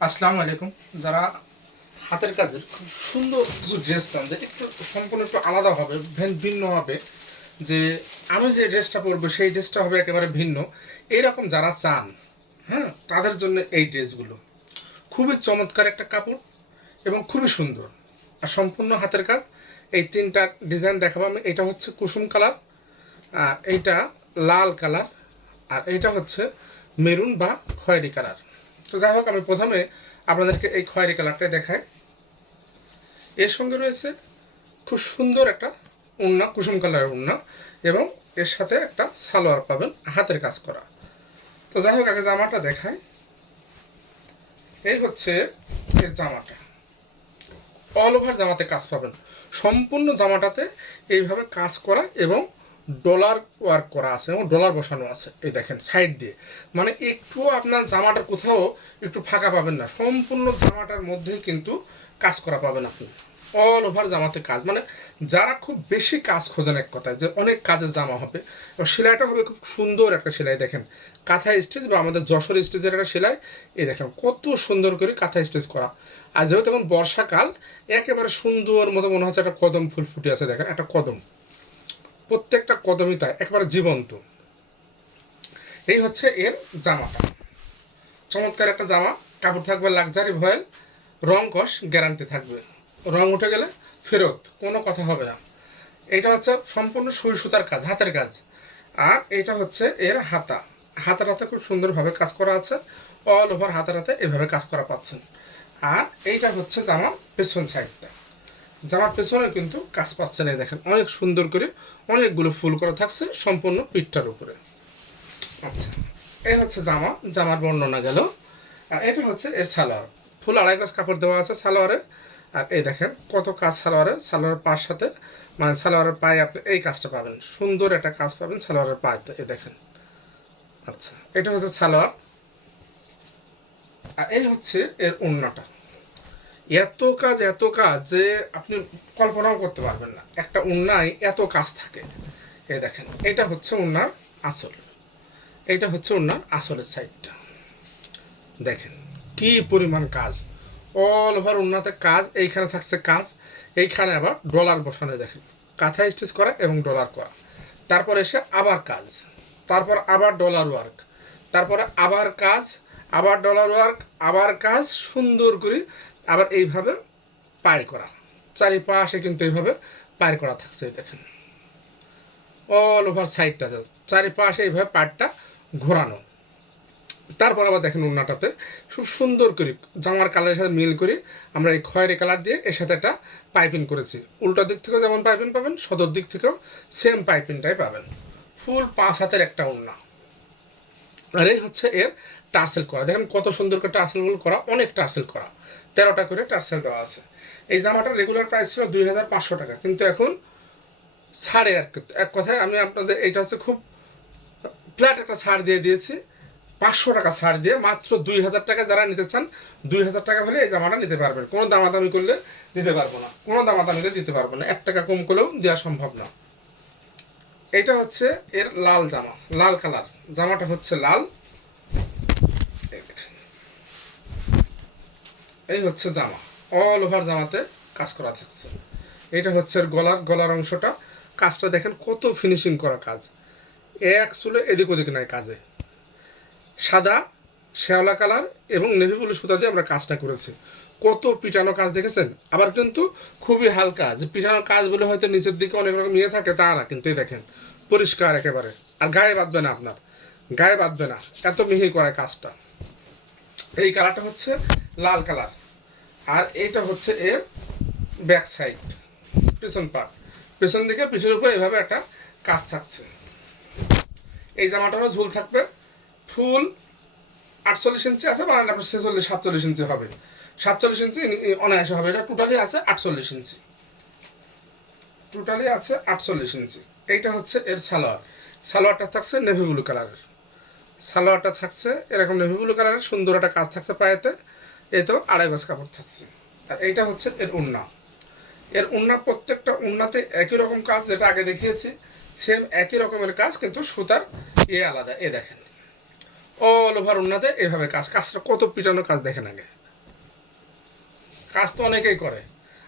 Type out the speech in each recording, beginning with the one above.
আসসালামু আলাইকুম। যারা হাতের কাজের খুব সুন্দর কিছু ড্রেস চান, যে একটু সম্পূর্ণ একটু আলাদা হবে, ভিন্ন হবে, যে আমি যে ড্রেসটা পরবো সেই ড্রেসটা হবে একেবারে ভিন্ন, এইরকম যারা চান, হ্যাঁ, তাদের জন্য এই ড্রেসগুলো খুবই চমৎকার একটা কাপড় এবং খুবই সুন্দর আর সম্পূর্ণ হাতের কাজ। এই তিনটা ডিজাইন দেখাবো আমি। এটা হচ্ছে কুসুম কালার, আর এইটা লাল কালার, আর এইটা হচ্ছে মেরুন বা খয়েরি কালার। তো যাই হোক, আমি প্রথমে আপনাদেরকে এই খয়েরি কালারটা দেখাই। এর সঙ্গে রয়েছে খুব সুন্দর একটা ওড়না, কুসুম কালারের ওড়না, এবং এর সাথে একটা সালোয়ার পাবেন হাতের কাজ করা। তো যাই হোক, আগে জামাটা দেখাই। এই হচ্ছে এর জামাটা, অল ওভার জামাতে কাজ পাবেন। সম্পূর্ণ জামাটাতে এইভাবে কাজ করা এবং ডলার ওয়ার্ক করা আছে এবং ডলার বসানো আছে। এই দেখেন সাইড দিয়ে, মানে একটু আপনার জামাটার কোথাও একটু ফাঁকা পাবেন না, সম্পূর্ণ জামাটার মধ্যেই কিন্তু কাজ করা পাবেন আপনি। অল ওভার জামাতে কাজ, মানে যারা খুব বেশি কাজ খোঁজেন, এক কথায় যে অনেক কাজের জামা হবে, এবং সেলাইটা হবে খুব সুন্দর একটা সেলাই। দেখেন কাঁথা স্টিচ বা আমাদের যশোর স্টিচের একটা সেলাই। এই দেখেন কত সুন্দর করে কাঁথা স্টিচ করা। আর যেহেতু এখন বর্ষাকাল, একেবারে সুন্দর মতো মনে হচ্ছে একটা কদম ফুল ফুটে আছে। দেখেন একটা কদম, প্রত্যেকটা কদমই তাই একেবারে জীবন্ত। এই হচ্ছে এর জামাটা, চমৎকার একটা জামা। কাপড় থাকবে লাক্সারি ভয়েল, রং কস গ্যারান্টি থাকবে, রং উঠে গেলে ফেরত, কোনো কথা হবে না। এটা হচ্ছে সম্পূর্ণ সুই সুতার কাজ, হাতের কাজ। আর এটা হচ্ছে এর হাতা, হাতার হাতে খুব সুন্দরভাবে কাজ করা আছে। অল ওভার হাতার হাতে এভাবে কাজ করা পাচ্ছেন। আর এইটা হচ্ছে জামার পেছন সাইডটা, জামার পেছনে কিন্তু কাজ পাচ্ছেন। এই দেখেন অনেক সুন্দর করে অনেকগুলো ফুল করা থাকছে সম্পূর্ণ পিঠটার উপরে। আচ্ছা, এই হচ্ছে জামা, জামার বর্ণনা গেল। আর এটা হচ্ছে এর সালোয়ার, ফুল আড়াই গজ কাপড় দেওয়া আছে সালোয়ারে। আর এই দেখেন কত কাজ সালোয়ারে, সালোয়ারের পায়ের সাথে, মানে সালোয়ারের পায়ে আপনি এই কাজটা পাবেন, সুন্দর একটা কাজ পাবেন সালোয়ারের পায়েতে। এই দেখেন। আচ্ছা, এটা হচ্ছে সালোয়ার। আর এই হচ্ছে এর ওড়নাটা। এত কাজ, এত কাজ যে আপনি কল্পনাও করতে পারবেন না, একটা ওড়নায় এত কাজ থাকে। এই দেখেন এটা হচ্ছে ওড়নার আঁচল, এইটা হচ্ছে ওড়নার আঁচলের সাইডটা। দেখেন কি পরিমাণ কাজ, অল ওভার ওড়নাতে কাজ। এইখানে থাকছে কাজ, এইখানে আবার ডলার বসানো। দেখেন কাঁথা স্টিচ করা এবং ডলার করা, তারপর এসে আবার কাজ, তারপর আবার ডলার ওয়ার্ক, তারপরে আবার কাজ, আবার ডলার ওয়ার্ক, আবার কাজ, সুন্দর করে আবার এইভাবে পাড় করা, চারিপাশে কিন্তু এইভাবে পাড় করা থাকছে। দেখেন অল ওভার সাইডটাতে চারিপাশে এইভাবে পাড়টা ঘোরানো। তারপর আবার দেখেন ওড়নাটাতে খুব সুন্দর করে জামার কালারের সাথে মিল করে আমরা এই খয়েরি কালার দিয়ে এর সাথে একটা পাইপিং করেছি। উল্টো দিক থেকেও যেমন পাইপিং পাবেন, সদর দিক থেকেও সেম পাইপিংটাই পাবেন। ফুল 5 হাতের একটা ওড়না। আর এই হচ্ছে এর টার্সেল করা। দেখেন কত সুন্দর করে টার্সেলগুলো করা, অনেক টার্সেল করা, 13টা করে টার্সেল দেওয়া আছে। এই জামাটার রেগুলার প্রাইস ছিল 2500 টাকা, কিন্তু এখন ছাড়ে। এক কথায় আমি আপনাদের, এইটা হচ্ছে খুব ফ্ল্যাট একটা ছাড় দিয়ে দিয়েছি। 500 টাকা ছাড় দিয়ে মাত্র 2000 টাকা যারা নিতে চান, 2000 টাকা হলে এই জামাটা নিতে পারবেন। কোনো দামাদামি করলে দিতে পারবো না, কোনো দামাদামিতে দিতে পারবো না, 1 টাকা কম করলেও দেওয়া সম্ভব না। এটা হচ্ছে এর লাল জামা, লাল কালার জামাটা হচ্ছে লাল। এই হচ্ছে জামা, অল ওভার জামাতে কাজ করা থাকছে। এটা হচ্ছে এর গলার অংশটা, কাজটা দেখেন কত ফিনিশিং করা কাজ, এক চুলে এদিক ওদিক নাই কাজে। সাদা শ্যাওলা কালার এবং নেভি ব্লু সুতা দিয়ে আমরা কাজটা করেছি। কত পিটানো কাজ দেখেছেন, আবার কিন্তু খুবই হালকা, যে পিটানো কাজ বলে হয়তো নিচের দিকে অনেক রকম ইয়ে থাকে তা না, কিন্তু এই দেখেন পরিষ্কার একেবারে, আর গায়ে বাঁধবে না, আপনার গায়ে বাঁধবে না, এত মিহি করে কাজটা। এই কালারটা হচ্ছে লাল কালার। আর এইটা হচ্ছে এর ব্যাক সাইড, পেছন পার্ট, পেছন দিকে পিঠের উপর এভাবে একটা কাজ থাকছে। এই জামাটারও ঝুল থাকবে, ফুল 48 ইঞ্চি আছে, মানে আপনার 46-47 ইঞ্চি হবে, 47 ইঞ্চি অনায়াসে হবে। এটা টোটালি আছে 48 ইঞ্চি, টোটালি আছে 48 ইঞ্চি। এইটা হচ্ছে এর সালোয়ার, সালোয়ারটা থাকছে নেভি ব্লু কালারের, সালোয়ারটা থাকছে এরকম নেভি ব্লু কালারের, সুন্দর একটা কাজ থাকছে পায়েতে। এতেও আড়াই গজ কাপড় থাকছে। আর এইটা হচ্ছে এর ওড়না, এর ওড়না প্রত্যেকটা ওড়নাতে একই রকম কাজ, যেটা আগে দেখিয়েছি সেম একই রকমের কাজ, কিন্তু সুতার আলাদা। এ দেখেন অল ওভার ওড়নাতে এভাবে কাজ, কাজটা কত পিটানো কাজ দেখেন আগে। কাজ তো অনেকেই করে,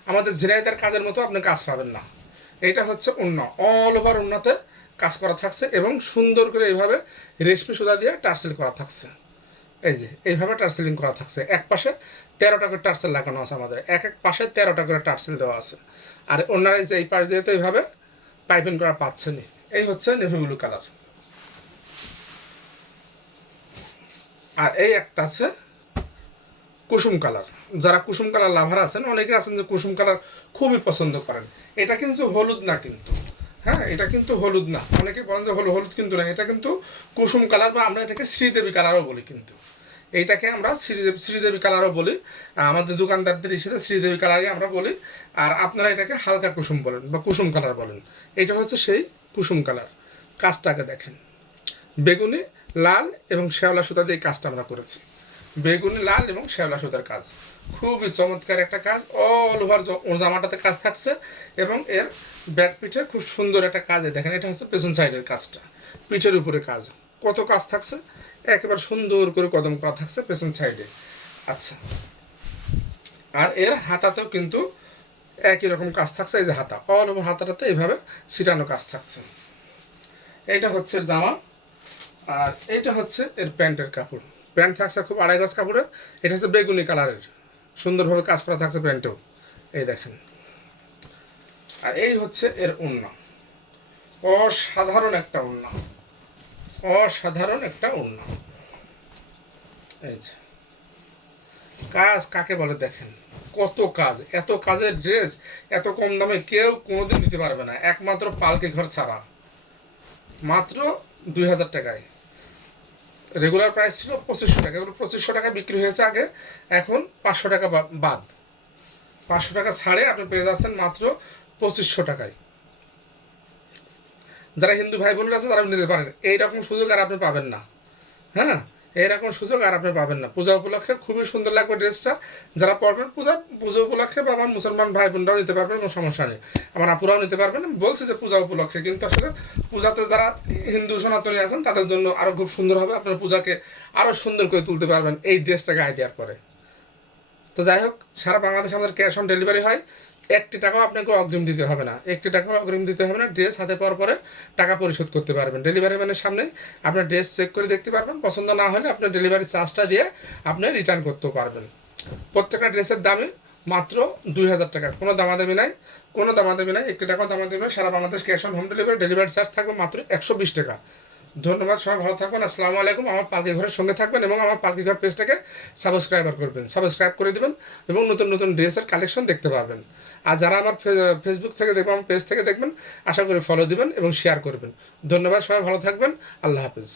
আমাদের ঝিনাইদার কাজের মতো আপনি কাজ পাবেন না। এইটা হচ্ছে ওড়না, অল ওভার ওড়নাতে কাজ করা থাকছে এবং সুন্দর করে এইভাবে রেশমি সুতা দিয়ে টার্সেল করা থাকছে। এই যে এইভাবে টার্সেলিং করা থাকছে, এক পাশে 13টা করে টার্সেল লাগানো আছে, আমাদের এক এক পাশে 13টা করে টার্সেল দেওয়া আছে। আর ওনারা যে এই পাশ দিয়ে তো এইভাবে পাইপিং করা পাচ্ছেনি। এই হচ্ছে নেভি ব্লু কালার। আর এই একটা আছে কুসুম কালার। যারা কুসুম কালার লাভার আছেন, অনেকে আছেন যে কুসুম কালার খুবই পছন্দ করেন। এটা কিন্তু হলুদ না কিন্তু, হ্যাঁ এটা কিন্তু হলুদ না, অনেকে বলেন যে হলুদ কিন্তু না, এটা কিন্তু কুসুম কালার, বা আমরা এটাকে শ্রীদেবী কালারও বলি। কিন্তু এইটাকে আমরা শ্রীদেবী কালারও বলি, আমাদের দোকানদারদের হিসেবে শ্রীদেবী কালারই আমরা বলি। আর আপনারা এটাকে হালকা কুসুম বলেন বা কুসুম কালার বলেন। এটা হচ্ছে সেই কুসুম কালার। কাজটাকে দেখেন, বেগুনি, লাল এবং শ্যাওলা সুতা দিয়ে কাজটা আমরা করেছি। বেগুনি, লাল এবং শ্যাওলা সুতার কাজ, খুবই চমৎকার একটা কাজ। অল ওভার জামাটাতে কাজ থাকছে এবং এর ব্যাক পিঠে খুব সুন্দর একটা কাজ। দেখেন, এটা হচ্ছে পেছন সাইডের কাজটা, পিঠের উপরে কাজ, কত কাজ থাকছে, একেবারে সুন্দর করে কদম করা থাকছে পেছন সাইডে। আচ্ছা, আর এর হাতাতেও কিন্তু একই রকম কাজ থাকছে। এই যে হাতা, অল ওভার হাতাটাতে এইভাবে ছিটানো কাজ থাকছে। এইটা হচ্ছে জামা, আর এইটা হচ্ছে এর প্যান্টের কাপড়। প্যান্ট থাকছে খুব আড়াই গজ কাপড়ের, এটা হচ্ছে বেগুনি কালারের, সুন্দরভাবে কাজ করা থাকছে প্যান্টেও, এই দেখেন। আর এই হচ্ছে এর ওড়না, অসাধারণ একটা ওড়না, অসাধারণ একটা ওড়না। এই যে কাজ কাকে বলে দেখেন, কত কাজ, এত কাজের ড্রেস এত কম দামে কেউ কোনোদিন দিতে পারবে না, একমাত্র পালকি ঘর ছাড়া। মাত্র 2000 টাকায়। রেগুলার প্রাইস ছিল 2500 টাকা, এগুলো 2500 টাকা বিক্রি হয়েছে আগে, এখন 500 টাকা বাদ, 500 টাকা ছাড়ে আপনি পেয়ে যাচ্ছেন মাত্র 2500 টাকায়। যারা হিন্দু ভাই বোনেরা আছে তারা নিতে পারেন, এইরকম সুযোগ আর আপনি পাবেন না। হ্যাঁ, এইরকম সুযোগ আর আপনি পাবেন না। পূজা উপলক্ষে খুবই সুন্দর লাগবে ড্রেসটা, যারা পরবেন পুজো উপলক্ষে, বা আমার মুসলমান ভাই বোনরাও নিতে পারবেন, কোনো সমস্যা নেই, আমার আপুরাও নিতে পারবেন। বলছি যে পূজা উপলক্ষে, কিন্তু আসলে পূজাতে যারা হিন্দু সনাতনী আছেন তাদের জন্য আরও খুব সুন্দর হবে, আপনার পূজাকে আরও সুন্দর করে তুলতে পারবেন এই ড্রেসটাকে গায়ে দেওয়ার পরে। তো যাই হোক, সারা বাংলাদেশে আমাদের ক্যাশ অন ডেলিভারি হয়, 1টি টাকাও আপনাকে অগ্রিম দিতে হবে না, 1টি টাকাও অগ্রিম দিতে হবে না। ড্রেস হাতে পাওয়ার পরে টাকা পরিশোধ করতে পারবেন। ডেলিভারি ম্যানের সামনে আপনার ড্রেস চেক করে দেখতে পারবেন, পছন্দ না হলে আপনার ডেলিভারি চার্জটা দিয়ে আপনি রিটার্ন করতেও পারবেন। প্রত্যেকটা ড্রেসের দামে মাত্র 2000 টাকা, কোনো দামাদামি নাই, কোনো দামাদামি নাই, 1টি টাকাও দামাদামি নাই। সারা Bangladesh cash on home delivery, delivery charge থাকবে মাত্র 120 টাকা। ধন্যবাদ, সবাই ভালো থাকবেন। আসসালামু আলাইকুম। আমার পালকি ঘরের সঙ্গে থাকবেন এবং আমার পালকি ঘর পেজটাকে সাবস্ক্রাইব করে দিবেন এবং নতুন নতুন ড্রেসের কালেকশন দেখতে পারবেন। আর যারা আমার ফেসবুক থেকে দেখবেন, আমার পেজ থেকে দেখবেন, আশা করি ফলো দিবেন এবং শেয়ার করবেন। ধন্যবাদ, সবাই ভালো থাকবেন। আল্লাহ হাফিজ।